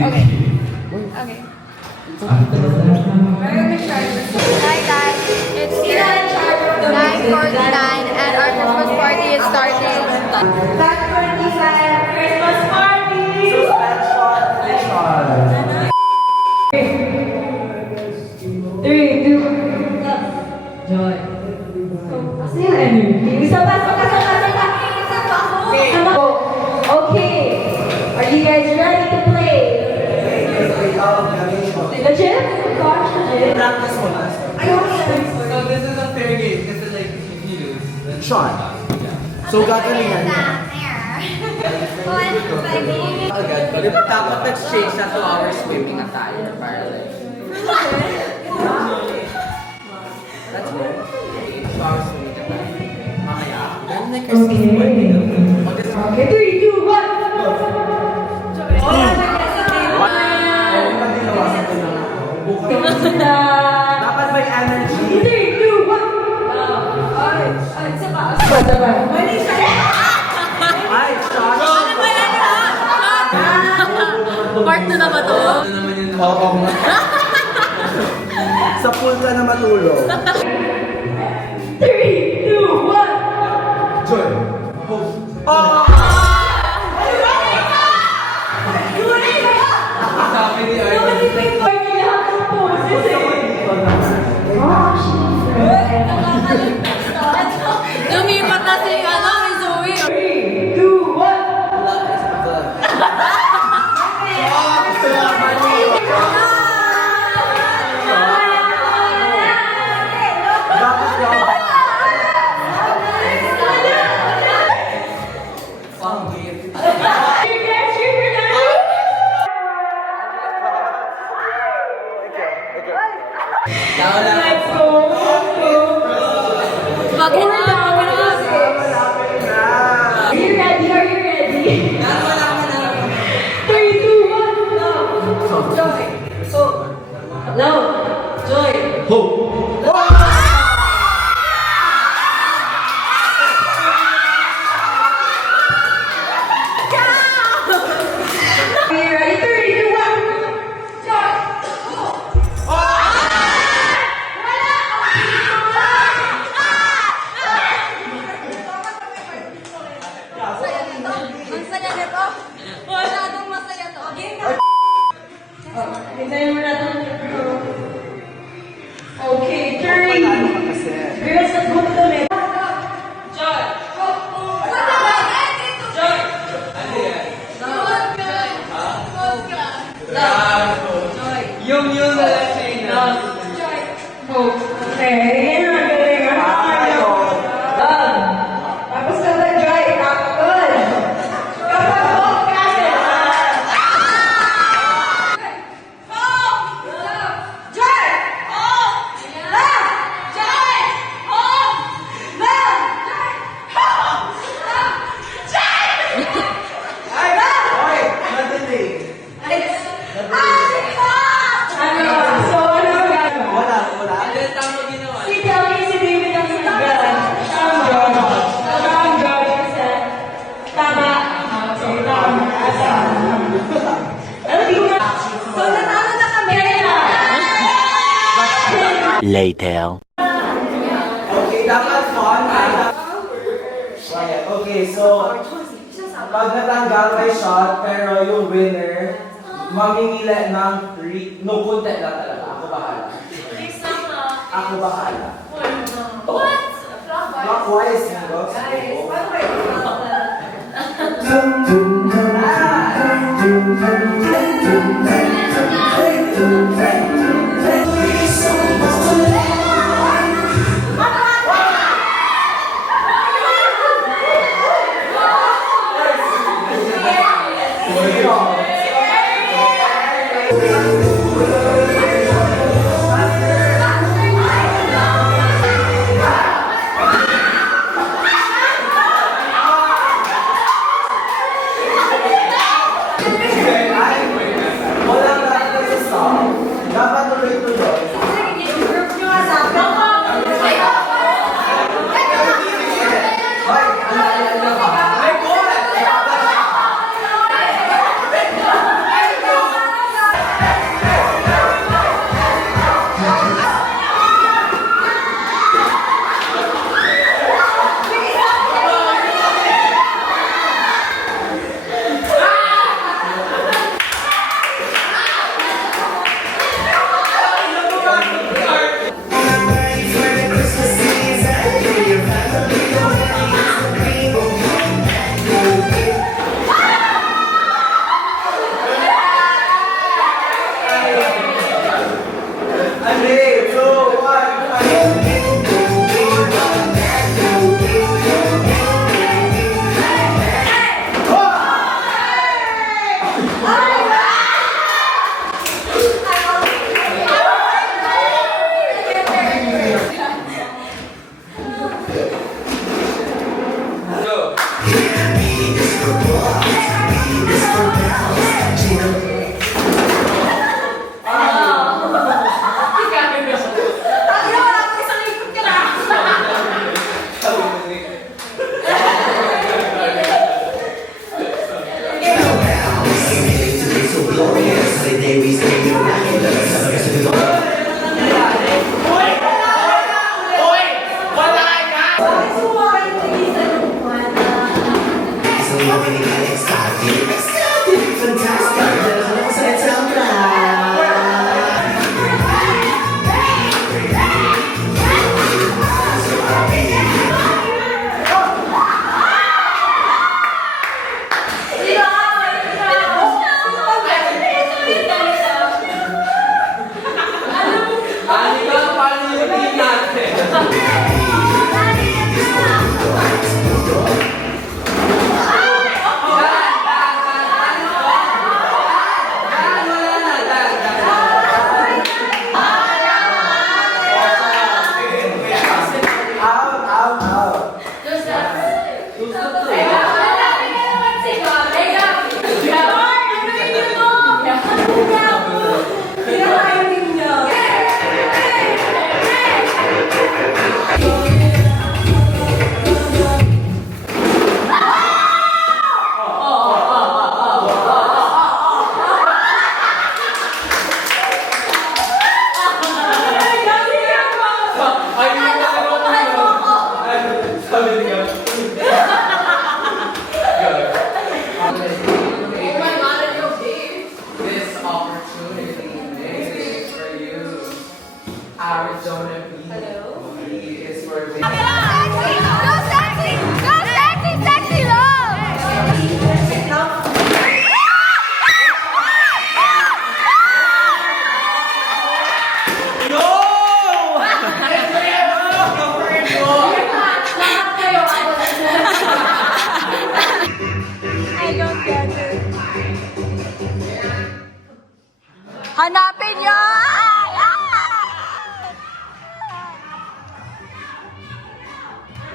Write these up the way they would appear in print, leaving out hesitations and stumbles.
Okay. Okay. Hi guys, it's here 9:49 and our Christmas party is starting. Black 25 Christmas party! Three, two, joy. Kasi yung energy. Isa pa. Okay. Are you guys ready to play? Legit? Gosh, legit. Practice mo lang. So this is a fair game kasi like if you lose, then Shot. So gagalingan niya. agad. Dapat nag-change na 2 hours swimming attire para like that's good. 2 hours swimming attire. Mamaya. Then like a Okay, 3, 2, 1. Dapat may energy. 3, 2, 1. Ay, shot. Part 2 na ba to? Ano naman yun? Oo nga. Sa pool ka na matulog. 3, 2, 1. Joy. Oh! Sabi ni Arden. Lumipat na si Zoe. 3, 2, 1. Bakit na? Are you ready? Are you ready? 3, 2, 1. Joy. No. Joy. Are you ready? 3, 2, 1. Joy. Ang saya nito. Masyadong masaya to. Hintayin mo natin. Okay, 3. Girls, let's go to the next. Joy. Joy. Yung na lang siya ina. Okay, yan ang galing. Tapos kapag joy, kapag hope kasi. Joy! Hope! Love! Joy! Hope! Love! Hope! Love! Joy! Ay! Oy! Madali. So, ano ba gagawin? Wala. Ano tama ginawa? Si Kelly, si David ang sigaran. Ang Joy kasi tama. Okay, tama. Ano, di ko na. So, natalo na kami. Later. Okay, dapat fun. Okay, so pag natanggal may shot, pero yung winner, mamimila ng no content lang talaga. Ako bahala. Ako bahala. What? Clockwise, Nigox. Walang natin sa stop. Go. Ano ba? Paano yung team natin? Out, out, out. Sabi niya. This opportunity is for you. Arizona Beach is for me. Go sexy! Go sexy! Sexy love! I don't get it. Hanapin niyo!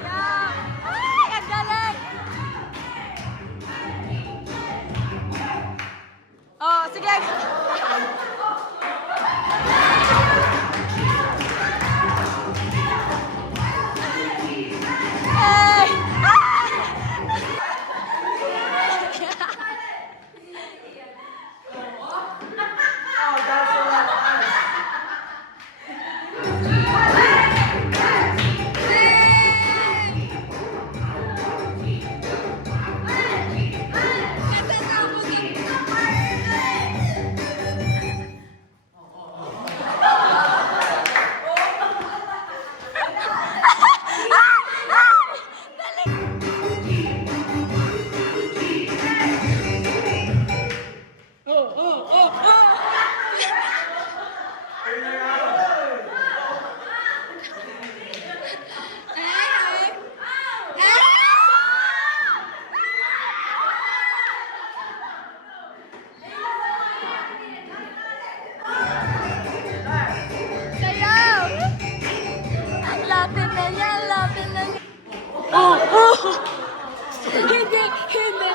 Ay! Ay, ang galing! Oh, sige. Ay! Sayaw! Ang lapit na niya, ang lapit na niya. Hindi, hindi.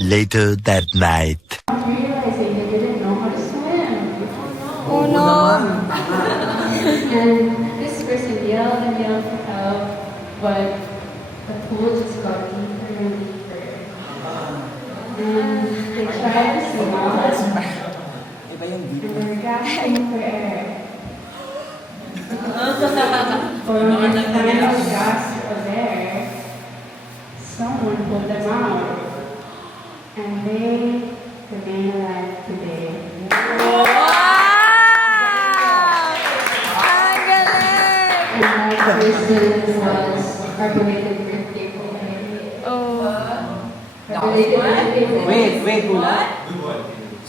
Later that night. Realizing they didn't know how to swim. Oh no! And this person yelled and yelled for help, but the pool just got deeper and deeper. And they tried to swim out, and they were gasping for air. For when the final gasp of air, someone pulled them out. And they remain alive today. Wow! person was our belated birthday boy. Oh. Our belated birthday boy. Wait, ulit.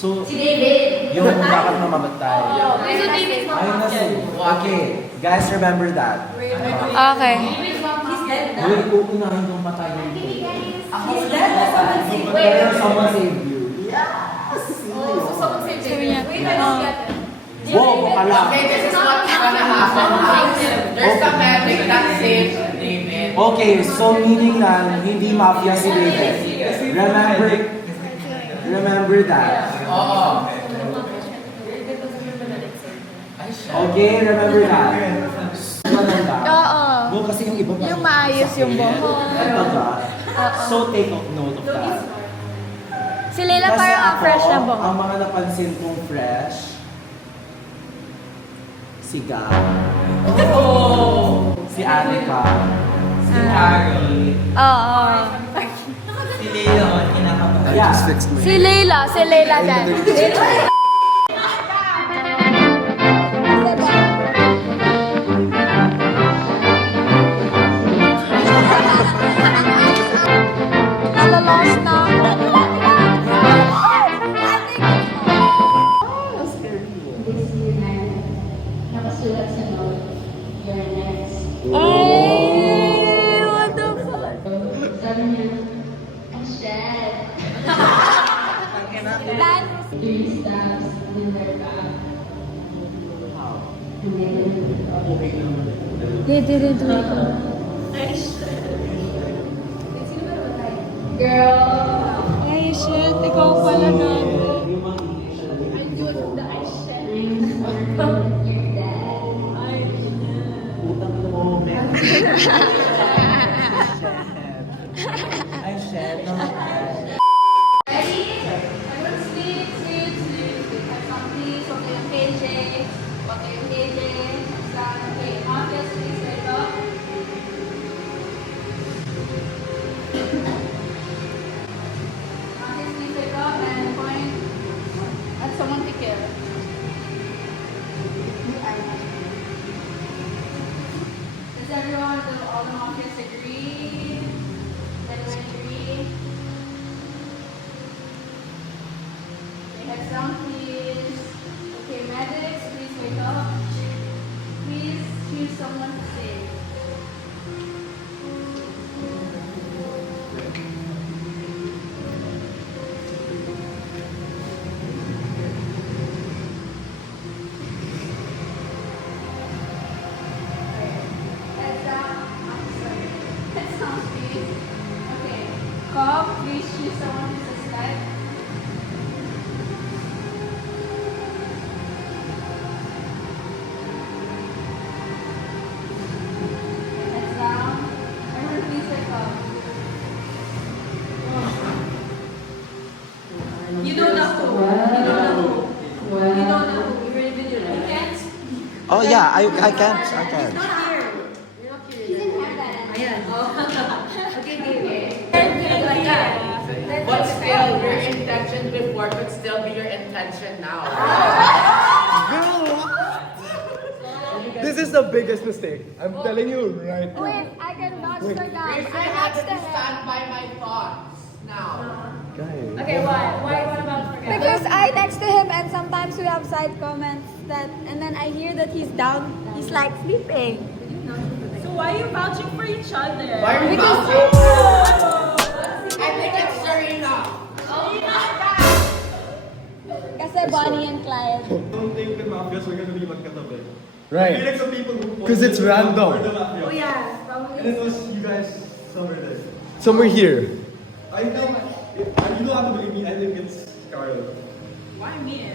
So, Si David. yung dapat mamamatay. So, David's Ayun na si. Okay, guys, remember that. Okay. Wait, uunahin yung patay yung He's dead. Pero someone saved you. Sabi niya. Wow, baka Okay, this is what's gonna happen. There's a medic that saved David. Okay, so meaning na hindi mafia si David. Remember that. Oo. Okay, remember that. Ganun ba? Oo. No, kasi yung iba pa. Yung maayos yung buhok. Ito ba? So take note of that. Si Leila Kasi parang ang ako, fresh na buhok. ang mga napansin kong fresh, si Gab, si Anika, si Carrie, Oo. si Leon, kinakabahan. Yeah. Si Leila din. Nalalos na. This year na nakasulat sa note, you're next. Ay, what the fuck? Sabi niya, ang shit. Dan. 3 stabs in their back. And they didn't They didn't wake up. Girl, Ay, shit. Ikaw pala na. you're dead. Ay, shit. Namatay. Ready? Everyone sleep, sleep, sleep. Have some peace. Huwag kayong KJ. Huwag kayong KJ. Okay, Mafia, please wake up. Mafia, please wake up and point at someone to kill. Does everyone, all the Mafias agree? Does everyone agree? Heads down, please. Okay, medics, please wake up. Please choose someone to save. Heads down. Sorry. Heads down, please. Okay. Cop, please choose someone to suspect. Heads down. Everyone please wake up. You don't know who. You don't know who. Well, You don't know who. You're individual. You can't. Oh yeah, I can't. I can't. But still, your intention before could still be your intention now. This is the biggest mistake. I'm telling you right now. Wait, I can vouch for them. I If I had next to to him. stand by my thoughts now. Guys. Okay, why? What about forget? Because I text to him and sometimes we have side comments that, and then I hear that he's down. He's like sleeping. So why are you vouching for each other? Why are you Because- vouching? I think it's Serena. Kasi Bonnie and Clyde. Don't think the mafias are gonna be magkatabi. I feel Right. like some people who 'Cause it's random. were the mafia. Oh yeah, probably. And it was you guys somewhere there. Somewhere here. I think you don't have to believe me. I think it's Carlo. Why me?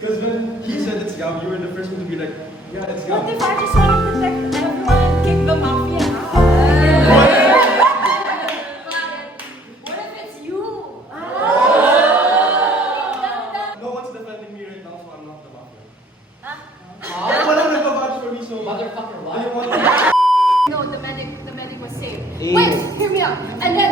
Because when he said it's Gab, you were the first one to be like, yeah, it's What Gab. if I just want to protect everyone and kick the mafia out? What if it's you? No one's defending me right now, so I'm not the mafia. Walang nagpa-vouch for me, so Motherfucker, I what? didn't want to. No, the medic was saved. Eh. Wait, hear me out. And then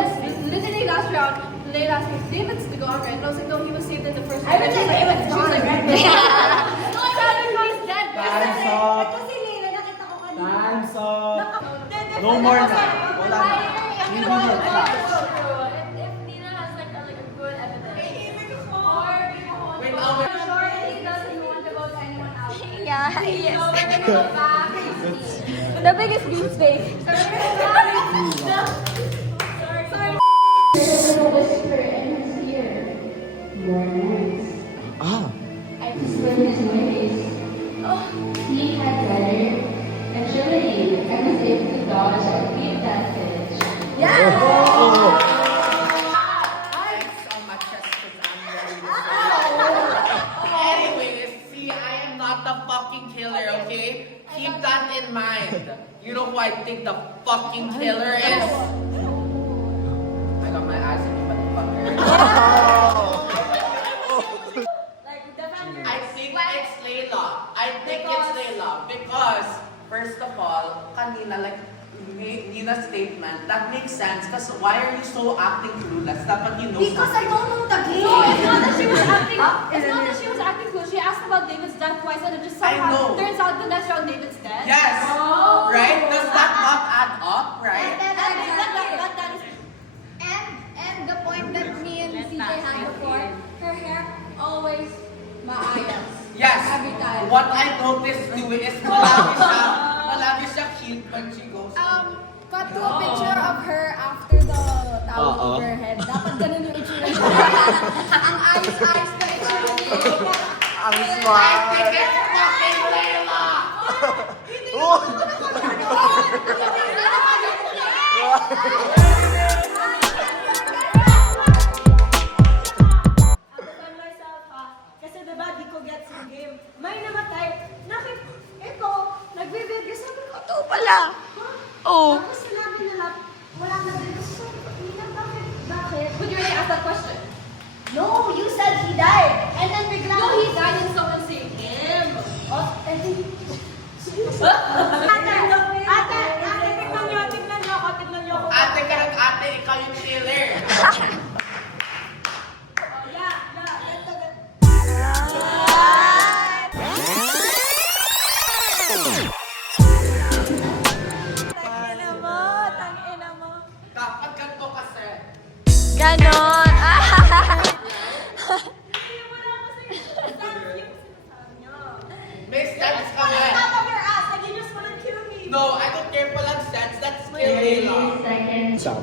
literally last round, Leila asked me, David's the goner. And I was like, no, he was saved in the first round. I was like, David's the goner. No, I thought he was dead. Time's up. Kasi Leila, nakita ko kanina. Time's up. No more na. Wala na. Hindi na facts. If Nina has like a good evidence. Wait, He doesn't want to vote anyone out. Yeah, yes. So we're gonna go back. The biggest beefsteak. There's a whisper in his ear. You're nice. Ah. I whispered his ways. He had better. And surely I was able to dodge and beat that bitch. Anyways, see, I am not the fucking killer, okay? Keep that in mind. You know who I think the fucking killer is? I got my ass in you, motherfucker. I think it's Layla. I think it's Layla because, first of all, kanina, like, Nina's statement, that makes sense because why are you so acting clueless? Dapat you know Because I something. don't know the game. No, it's not that she was acting. It's not that she was acting cool. She asked about David's death twice, and it just I know. turns out the next round David's dead. Yes! Oh. Right? Does that not add up, right? That is. And the point that me and CJ had before, her hair always maayos. Yes. Every time. What I noticed too is malaki siya cute when she goes. Cut to a picture of her after the towel over her head. Dapat ganun yung itsura niya. Ang ayos-ayos na itsura niya. Ang I smart. think it's fucking Layla! myself, ha? Kasi diba, di ko gets yung game. May namatay. Ito, nagbe-video. Sabi ko, ito pala. Oh. Tapos sinabi nila, wala na dito. Sabi ko, Ina, bakit? Bakit? Would you really ask that question? No, you said he died. And then biglang... No, he died and someone saved him. Oh, and then... Ate, tingnan niyo ako. Ate ka ng ate, ikaw yung killer. Dapat ganito kasi. Ganon. May sense ka nga. No, I don't care palang sense. That's kill Layla.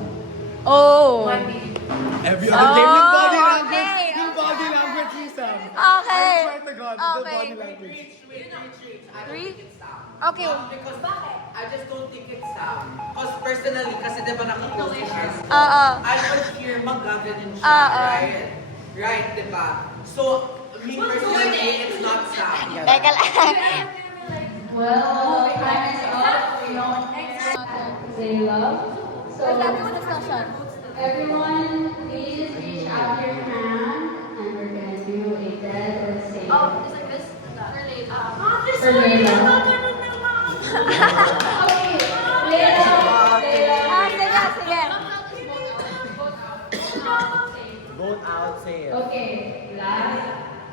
Oh. Every Oh, yung body language. okay, Yung body language ni Sam. Okay. I swear to God, the Okay. body language. Wait. I don't Three? think it's Sam. Okay. Because I just don't think it's Sam. Because personally, kasi diba nakaklose siya. Oo. I would hear magaganin siya, right? Right, diba? So, me personally, it's not Sam. Teka lang. Well, time is up. We don't say love. So, everyone, please reach out your hand and we're gonna do a dead or safe. Just like this? For Layla. Okay, Layla. Sige. Vote out, say it. Okay, last.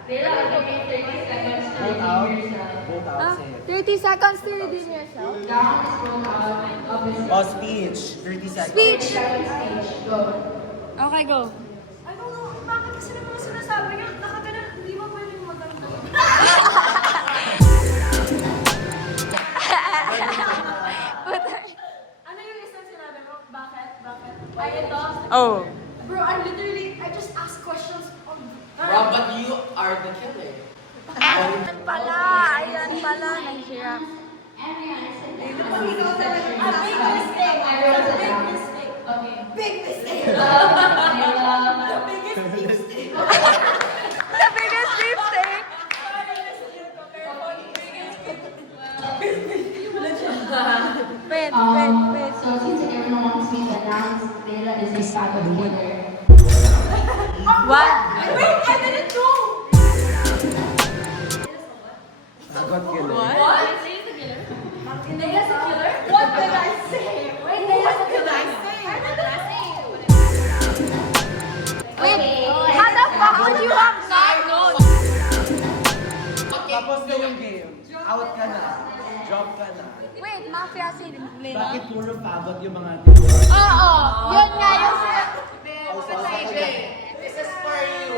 Layla, I'll give you 30 seconds to Vote out. redeem yourself. Vote out, say it. 30 seconds to redeem yourself. Down is rolled out of this. Oh, speech. 30 seconds. Speech. Speech, go. Okay, go. I don't know, bakit kasi naman sinasabi niyo, nakaganan, hindi mo pwedeng maganda. Ano yung isang sinabi mo? Bakit? Ay, ito? Oh. Bro, I just ask questions on... Rob, but you are the killer. Ayan pala. Nag-hirap. A big mistake. Okay. Big mistake. Layla. The biggest mistake. The biggest beefsteak. Wait. So since everyone wants me to announce, Layla is a Sabbath killer. What? Wait, I didn't know. Sagot killer. What? Nailas a killer? What did I say? Wait, Nailas a killer? Wait, how the fuck would you have not known? Tapos na yung game. Out ka na. Drop ka na. Wait, mafia si Lena? Bakit puro fagot yung mga Oo, yun nga yung This is for you.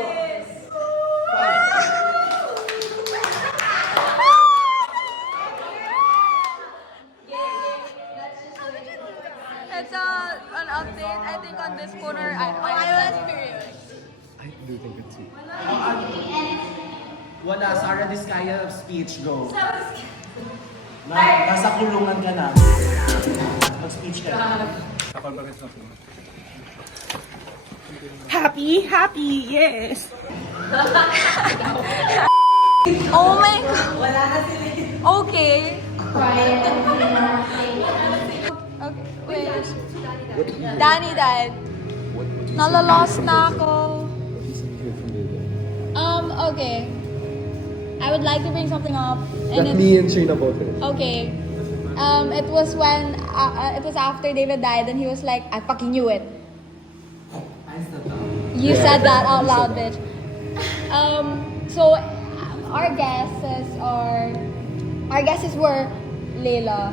It's an update, I think, on this corner. I was curious. I do think it's sweet. Wala, Sarah Discaya of speech, go. Nasa kulungan ka na. Mag-speech ka. Happy, yes. Oh my God. Okay. Okay, wait. Danny died. Nalalost na ako. Okay. I would like to bring something up. And That me and Shayna both did. okay. It was when, it was after David died and he was like, I fucking knew it. You said that out loud, bitch. So, our guesses were Layla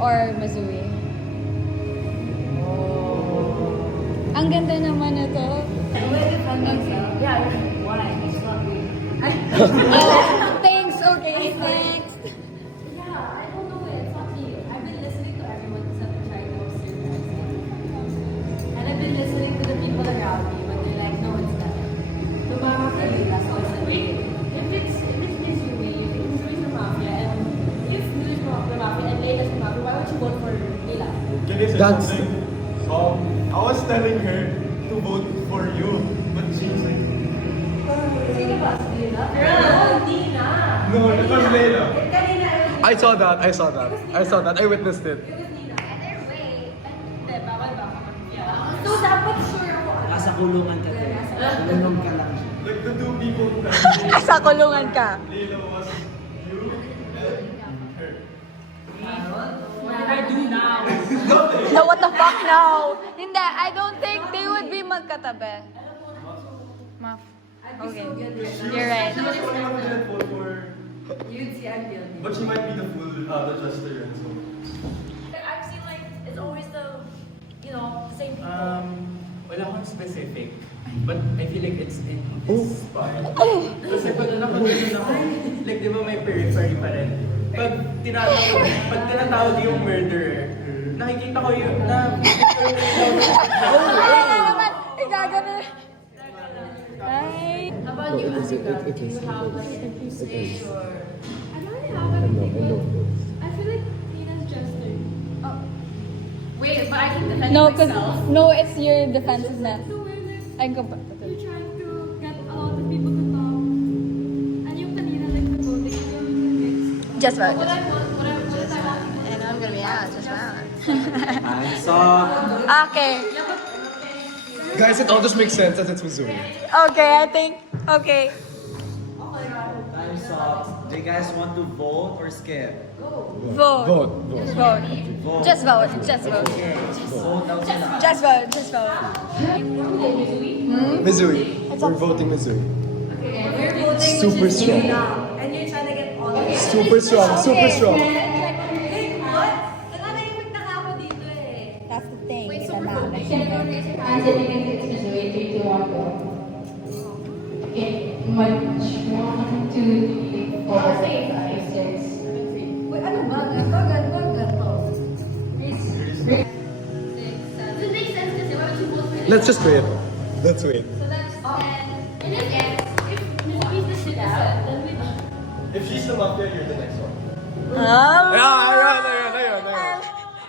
or Mazuri. Ang ganda naman ito. Thanks, okay, thanks. Yeah, I don't know it. It's not me. I've been listening to everyone except for trying to stereotype them. And I've been listening to the people around me, but they're like, no, it's not. Tumama ka Lila, so it's like, wait, if it's Miss Yumi, if it's Miss Mafia, and if Miss Mafia and Layla's Mafia, why would you vote for Lila? Can I say That's- something? I was telling her to vote for you, but she's like, Sino ba? Si Lila? Girl, hindi na. no, it was Layla. Kanina, I saw that. I witnessed it. it was Nina. Either way, hindi, bawal ba? Yeah. So, dapat sure ako. Nasa kulungan ka din. Kulungan ka lang. Like the two people that Sa kulungan ka. Layla was you and her. What did I do now? No, what the fuck now? Hindi, I don't think they would be magkatabi. Maf. Okay, you're right. She was the one who didn't vote for, You'd see, I'm guilty. but she might be the fool that just her and so. I've seen like, it's always the, you know, the same people. Wala akong specific. But I feel like it's in this part. Kasi pag napagulan ako, like di ba may periphery pa rin? Pag tinatawag yung murderer, nakikita ko yung Ay, naman! Igagano. Ay. How about you, It is. Jessica? It Do you is. have like a say or? I don't really have anything, but I feel like Nina's Jester. Wait, but I can defend No, cause myself. no, it's your defensiveness. The way that I'm you're trying to get a lot of people to talk. And yung kanina, like the voting, yung mixed. Just vote. What I want. And I'm gonna be out, just vote. Hands Okay. Guys, it all just makes sense as it's Missouri. Okay, I think. Okay. Time's up. Do you guys want to vote or skip? Vote. Vote. Just vote. Just vote. Just vote. Okay, vote daw sila. Just vote. Just vote. Missouri. We're voting Missouri. We're voting Super which is strong. you now, and you're trying to get all of it. Super strong. Super strong. Hey, what? Nananahimik na nga ako dito eh. That's the thing. Wait, It's so we're about voting. it. I'm getting into it's Missouri, 3, 2, 1, go. Okay, 1, 2, 3, 4, 5, 6. Wait, ano ba? Ganto. Does it make sense kasi why would you vote for Let's just wait. Let's wait. So that's 10. And then, if Missouri's the citizen, then we If she's the mafia, you're the next one.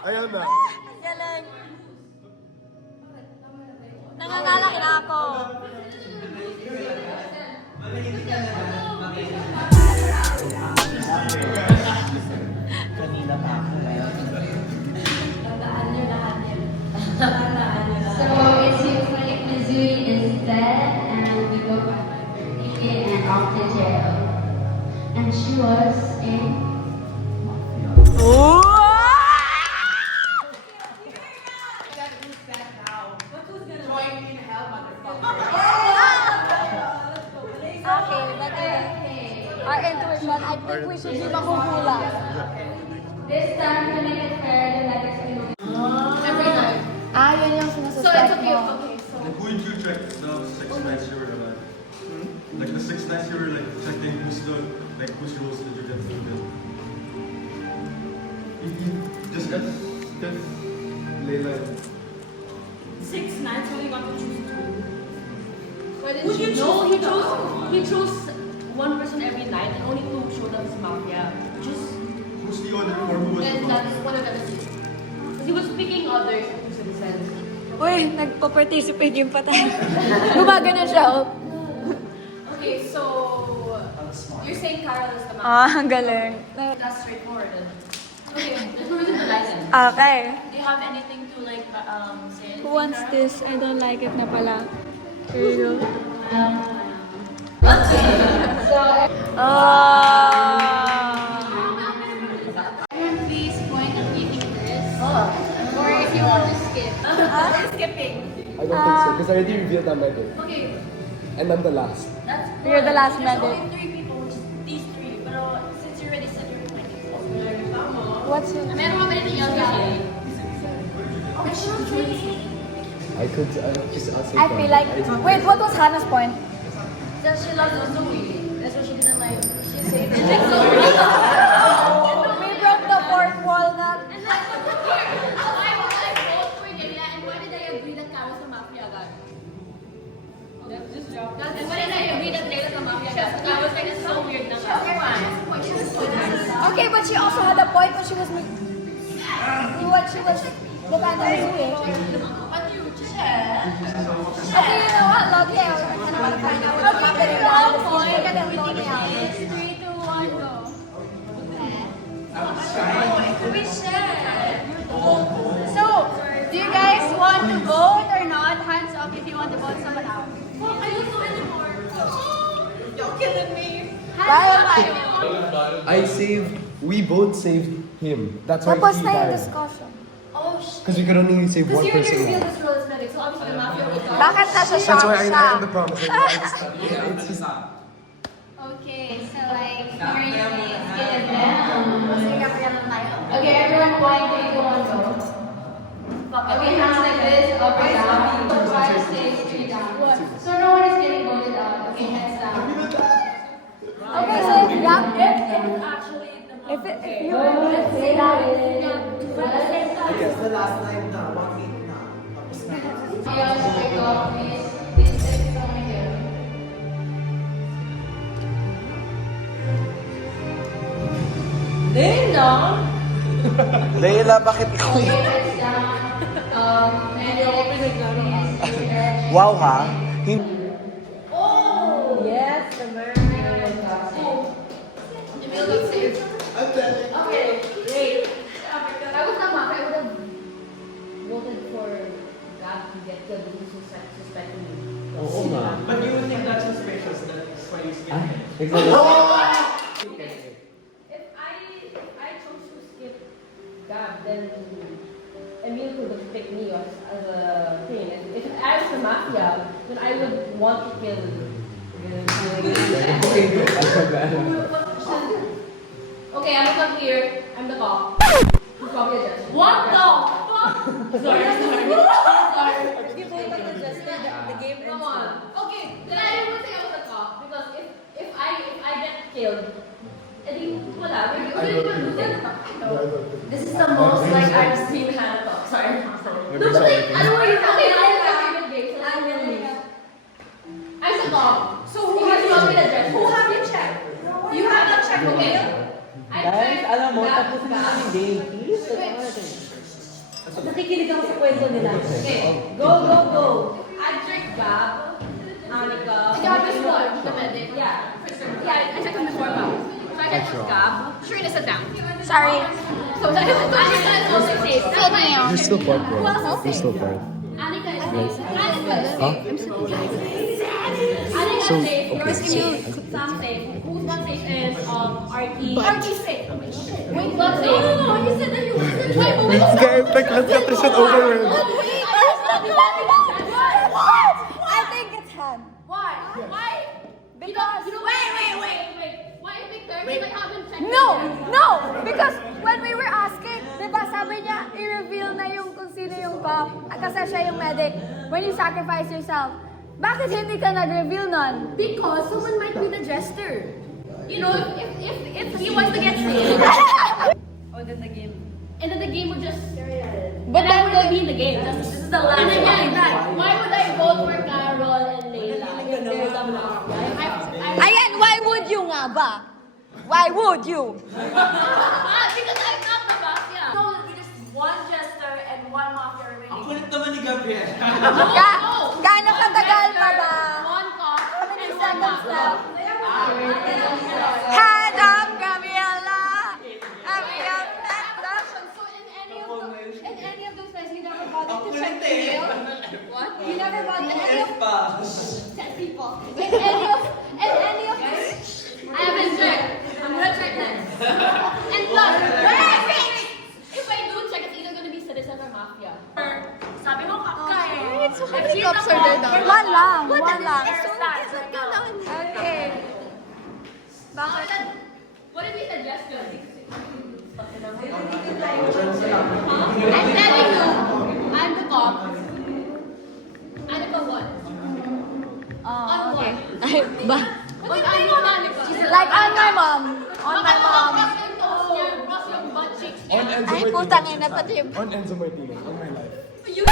Ayan na. Galing. Nangangalaki na ako. Kanina pa ako. So it seems like Missouri is dead, and we go by Nina and off to jail. And she was in. Join me in hell, motherfucker. Okay, but our intuition, I think think we should do makukula. This time, to make it fair, the letters will Every night. Ah, yun yung So sinasuspect it's okay, mo. okay. So Like, who did you check the 6 nights you were alive? Like, the 6 nights you were, like, checking whose roles did you get to do? You just got Layla. 6 nights when you got to choose 2. Why did Would you you choose? choose? He chose one person every night and only 2 showed up as mafia. Just Who's the other, or who was the then that's other? one of them. Because he was picking others to the sense. Uy, nagpa-participate yung patay. Gumagano siya, oh. Okay, so you're saying Carol is the mafia. Ah, ang galing. That's straightforward. Okay, let's move to the license. Okay. Do you have anything to like say? Who wants this? I don't like it na pala. Here you go. Everyone please point at eating this. Or if you want to skip. Skipping. I don't think so, because I already revealed that medal. Okay, And I'm the last. that's You're the last There's medal. only 3 people, which is these 3. But since you already said you're pointing, What's your... Meron ka ba anything else to say? I could, just I'll say I feel like... Wait, what was Hannah's point? that she loves Zoe. That's why she didn't like. She said We broke the fourth wall na. And like, here, why would I vote for Leila and why did I agree that Carol's a mafia guy? And why did I agree that Leila's a mafia guy? I was like, it's so weird na. Okay, but she also had a point when she was... What she was... defending Zoe. Okay, you know what? Log there. Okay, but you have a point. Look at them, log there. 3, 2, 1, go. So, do you guys want to vote or not? Hands up if you want to vote someone out. I don't know anymore. You're killing me. I saved, we both saved him. That's why Tapos he na yung died. discussion. Oh shit. Because we could only save Because one you already person. revealed this role as medic, so obviously the mafia will come. Bakit nasa That's shop why I siya? am the promise. It's just, Okay, so like, here you get it down. Okay, everyone point 3, 2, 1, go. Okay, hands like this, up or down. 5, 6, 3 down. So no one is getting voted out. Okay, heads down. Okay, so yeah, It's actually the mafia. if you let's say that. I guess the last time na, 1-8 na. Tapos na. You all straight up, please. This is only here. Layla, bakit ikaw Okay, heads down. Medic, please. Wow ha? Yes, the mermaid. Emil got saved. Okay, great. I would not mafia, I would have voted for Gab to get killed because he's suspecting me. Oo nga. But you would think that's suspicious, that's why you skip it. If I chose to skip Gab, then Emil could have picked me as a thing. And if I was the mafia, then I would want to kill. Okay, I'm not here. I'm the cop. Who's probably a judge. What the fuck? Sorry. Come on. Okay, then I would say I was a cop because if I get killed, edi wala. We're gonna lose it. This is the most like I've seen Hannah talk. Sorry. No, but like, I don't want you to okay, I have my favorite game, so I'm gonna lose. I'm the cop. So who has you be the judge? Who have you checked? You have not checked, okay? Guys, alam mo, tapusin na kami game. Please, nakikinig ako sa kwento nila. Okay, go, go, go. I checked Gab, Anika. Gab is one, the medic. Yeah, for sure. Yeah, I checked him before Gab. So I checked Gab. Sure, sit down. Sorry. So Anika is also safe. Sit down. you're still part, bro. Who else is You're safe? still part. Anika is safe. Anika is Huh? safe. Anika is So, safe. okay, You're so- safe. Sam safe. Who's not safe is RT. RT is safe. Wait, what's safe? No, you said that you wasn't. Wait, but wait. Guys, like, let's get this shit over with. What? I think it's Han. Why? Why? Because... Wait. Why you picked her? Wait, I haven't checked. No! Because when we were asking, di ba sabi niya, i-reveal na yung kung sino yung cop, kasi siya yung medic. When you sacrifice yourself, bakit hindi ka nag-reveal nun? Because someone might be the jester. You know, if he wants to get saved, Oh, then the game. and then the game would just. But And I then would be in the game. This is the last one. And again, why would I vote for Carol and Layla if there's a mafia? Ayan, why would you nga ba? Why would you? Because I'm not the mafia. So just one jester and one mafia Ang remaining. kulit naman ni Gabriel. Gaano katagal pa ba? One cop and one Seconds mafia. left. Head up, Gabriela! Gabriel, head up! So in any of those guys, you never bothered to check the mail? What? You never bothered any of 10 people. In any of those, I haven't checked. I'm gonna check next. And plus, wait! If I do check, it's either gonna be citizen or mafia. Sabi mo, kap ka eh. So how many cops are there now? One lang. Okay. Bakit? What if we said yes to it? I'm telling you, I'm the cop. Anika what? On what? What do you mean on Anika? Like on my mom. On my mom. Cross your butt cheeks. On Enzo Ay, Martinez. putang ina, pati yung... On Enzo Martinez. On my life. You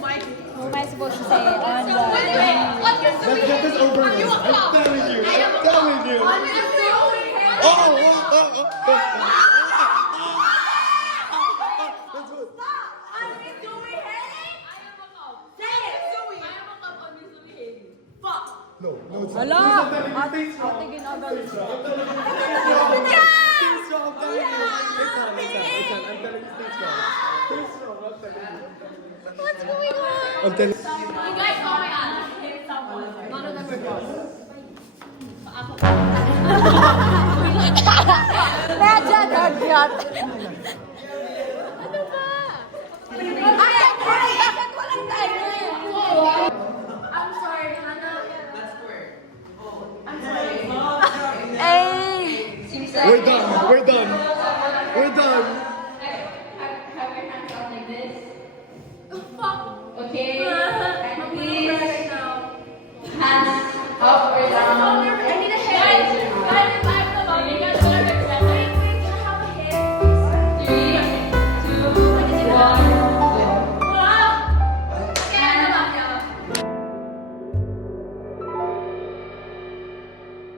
Mike. Who am I supposed to say? On the... Wait, what is the Let's get this over Are with. you a I'm cop? telling you. I am I'm a telling you. cop. On the No, no, it's Hala! not. I'm telling you. Ate, Stay strong. ginagalit. Stay strong. Stay strong. I'm telling you. I'm telling you. Stay strong. Stay strong. I'm telling you. What's going on? I'm telling you. You guys saw my ass. Name someone. None of them were close. Ako. Medyo dagat. Ano ba? Ay! Bakit walang timer? I'm sorry, Hannah. Ay! We're done. We're done. We're done.